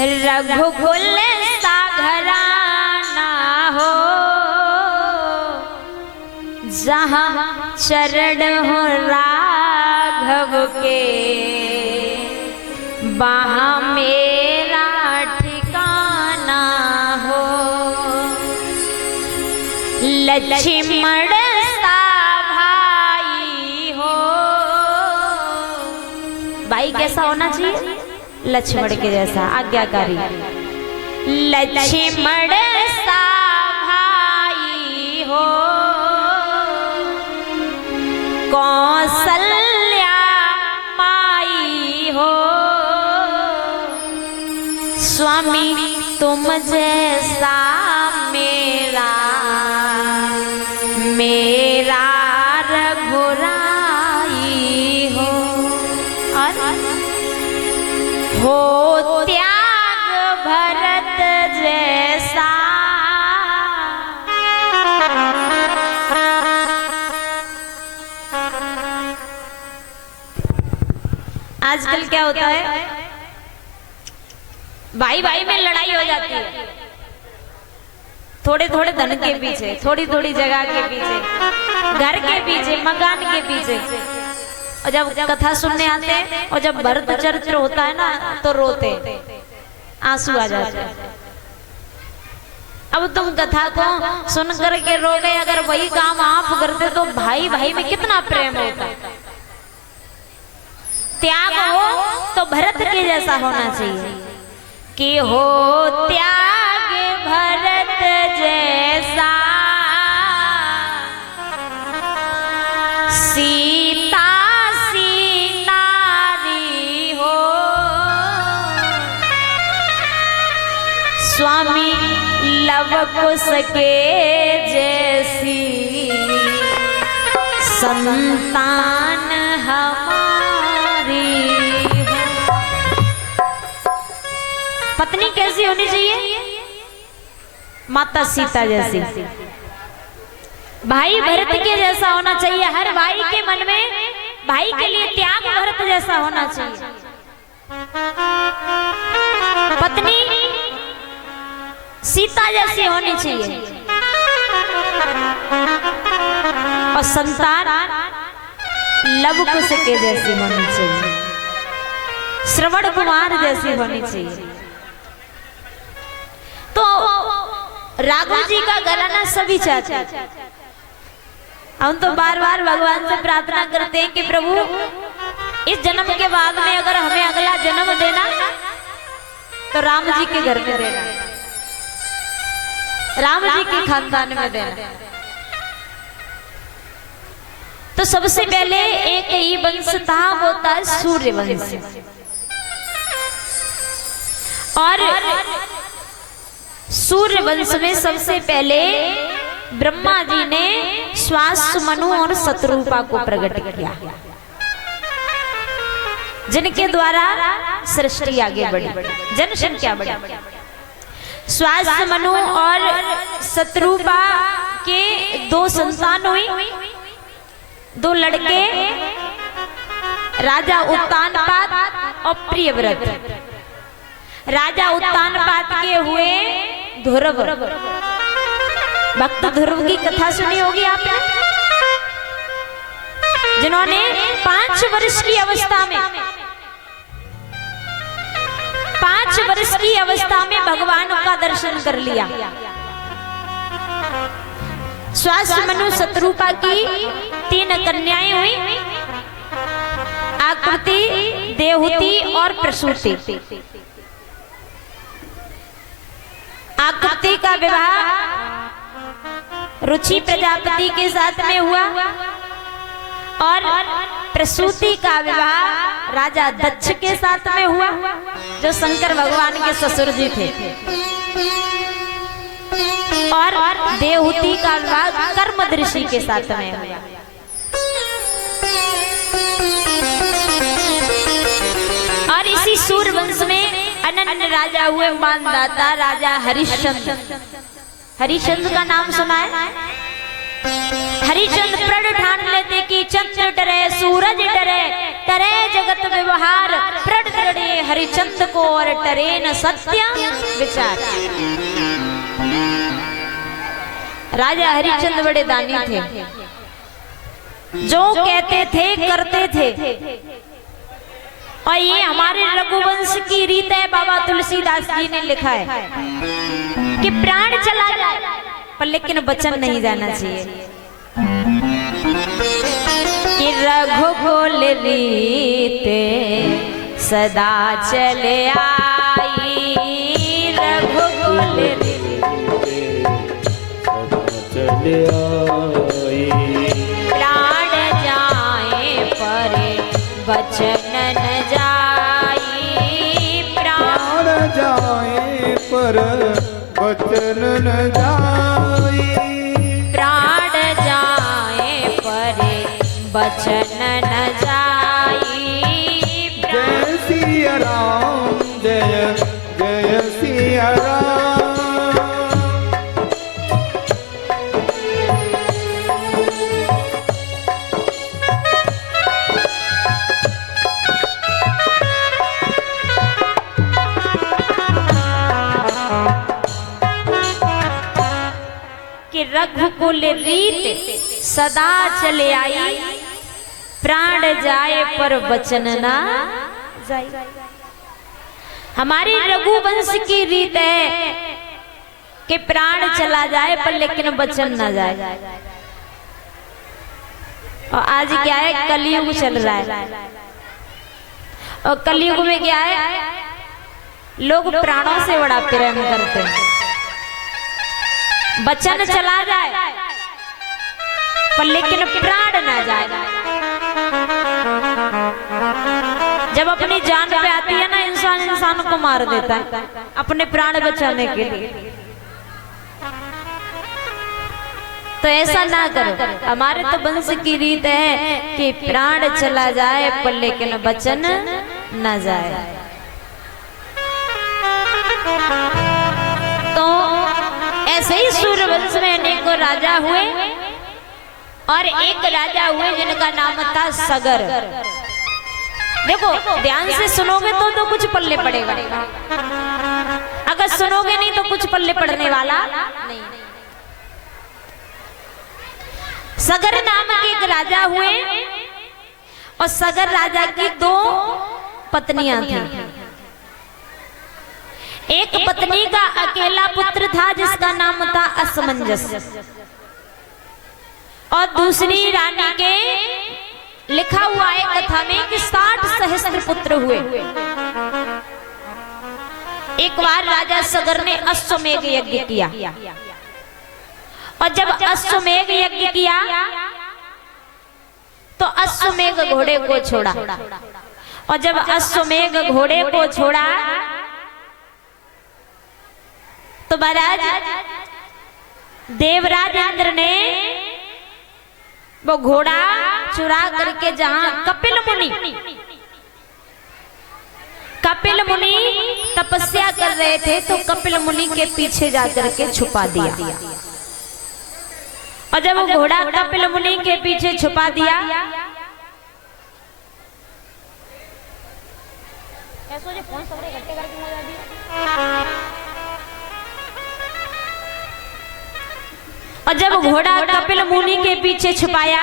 रघुकुल सा घराना हो, जहाँ चरण हो राघव के, वहाँ मेरा ठिकाना हो। लक्ष्मण सा भाई हो, भाई कैसा होना चाहिए? लक्ष्मण के जैसा आज्ञाकारी। लक्ष्मण सा भाई हो, कौशल्या माई हो, स्वामी तुम जैसा मेरा मेरा रघुराई हो। और हो त्याग भरत जैसा, आजकल क्या होता है, भाई भाई में लड़ाई हो जाती है, थोड़े थोड़े धन के पीछे, थोड़ी थोड़ी जगह के पीछे, घर के पीछे, मकान के पीछे। और जब कथा सुनने आते हैं और जब भरत चरित्र होता है ना, तो रोते, आंसू आ जाते हैं। अब तुम कथा को सुन करके रो गए, अगर वही काम आप करते तो भाई भाई में कितना प्रेम होता। त्याग हो तो भरत के जैसा होना चाहिए कि हो त्याग भरत जैसा, सीता सी नारी हो, स्वामी लव कुश के जैसी संतान हमारी हो। पत्नी कैसी होनी चाहिए? माता सीता जैसी। भाई भरत के जैसा होना चाहिए। हर भाई के मन में भाई के लिए त्याग भरत जैसा होना चाहिए। पत्नी सीता जैसी होनी चाहिए और संतान लव कुश के जैसी होनी चाहिए, श्रवण कुमार जैसी होनी चाहिए। तो राघव जी का घराना सभी चाहते हैं। हम तो बार बार भगवान से प्रार्थना करते हैं कि प्रभु इस जन्म के बाद में अगर हमें अगला जन्म देना तो राम जी के घर में देना, राम जी के खानदान में देना। तो सबसे पहले एक ही वंश था, वो था सूर्य वंश। और सूर्य वंश में सबसे पहले ब्रह्मा जी ने श्वासमनु और शतरूपा को प्रकट किया, जिनके द्वारा सृष्टि आगे बढ़ी, जनसंख्या बढ़ी। श्वासमनु और शतरूपा के दो संतान हुई, दो लड़के, राजा उत्तानपाद और प्रियव्रत। राजा उत्तानपाद के हुए ध्रुव। भक्त ध्रुव की कथा सुनी होगी आपने, जिन्होंने 5 वर्ष की अवस्था में 5 वर्ष की अवस्था में भगवान का दर्शन कर लिया। श्वासमनु शतरूपा की 3 कन्याएं हुई, आकृति, देवहूति और प्रसूति। आकृति का विवाह रुचि प्रजापति के साथ में हुआ और प्रसूति का विवाह राजा दक्ष के साथ में हुआ, जो शंकर भगवान के ससुर जी थे। और देवहूति का विवाह कर्म ऋषि के साथ में हुआ। और इसी सूर्यवंश में अनन्य राजा हुए मानदाता राजा हरिश्चंद्र। हरिश्चंद्र का नाम सुना है? हरिचंद प्रण ठान लेते कि चंद्र डरे सूरज डरे, डरे जगत व्यवहार, प्रण डरे हरिचंद को और डरे न सत्य विचार। राजा हरिचंद बड़े दानी थे, जो कहते थे करते थे। और ये हमारे रघुवंश की रीत है। बाबा तुलसीदास जी ने लिखा है कि प्राण चला जाए पर लेकिन वचन नहीं जाना चाहिए। कि रघुकुल रीते सदा चले आई, रघुकुल रीते सदा चले आई। प्राण जाए पर वचन न जाई, प्राण जाए पर वचन न जाई। प्राण जाए पर वचन न जाई। जय सिया राम जय जय सिया राम। कि रघुकुल रीत सदा चले आई, प्राण जाए पर वचन ना जाए। हमारी रघुवंश की रीत है कि प्राण चला जाए पर लेकिन वचन ना जाए। और आज क्या है, कलयुग चल रहा है। और कलयुग में क्या है, लोग प्राणों से बड़ा प्रेम करते हैं। वचन चला जाए पर लेकिन प्राण ना जाए। जब अपनी जान पे आती है ना, इंसान इंसान को मार देता है अपने प्राण बचाने के लिए। तो ऐसा ना करो। हमारे तो वंश की रीत है कि प्राण चला जाए पर लेकिन वचन न जाए। तो ऐसे ही सूर्यवंश में अनेकों राजा हुए और एक राजा हुए जिनका नाम था सगर। देखो ध्यान से सुनोगे तो कुछ पल्ले पड़ेगा, अगर सुनोगे नहीं तो कुछ पल्ले पड़ने वाला नहीं। सगर नाम के एक राजा हुए और सगर राजा की 2 पत्नियां थी। एक पत्नी का अकेला पुत्र था जिसका नाम था असमंजस, और दूसरी रानी के लिखा हुआ है कथा में कि 60 सहस्त्र पुत्र हुए। एक बार राजा सगर ने अश्वमेघ यज्ञ किया, और जब अश्वमेघ यज्ञ किया तो अश्वमेघ घोड़े को छोड़ा, और जब अश्वमेघ घोड़े को छोड़ा तो महाराज देवराज इंद्र ने वो घोड़ा चुरा करके जहां कपिल मुनि तपस्या कर रहे थे तो कपिल मुनि के पीछे जाकर के छुपा दिया। और जब वो घोड़ा कपिल मुनि के पीछे छुपा दिया, और जब घोड़ा कपिल मुनि के पीछे छुपाया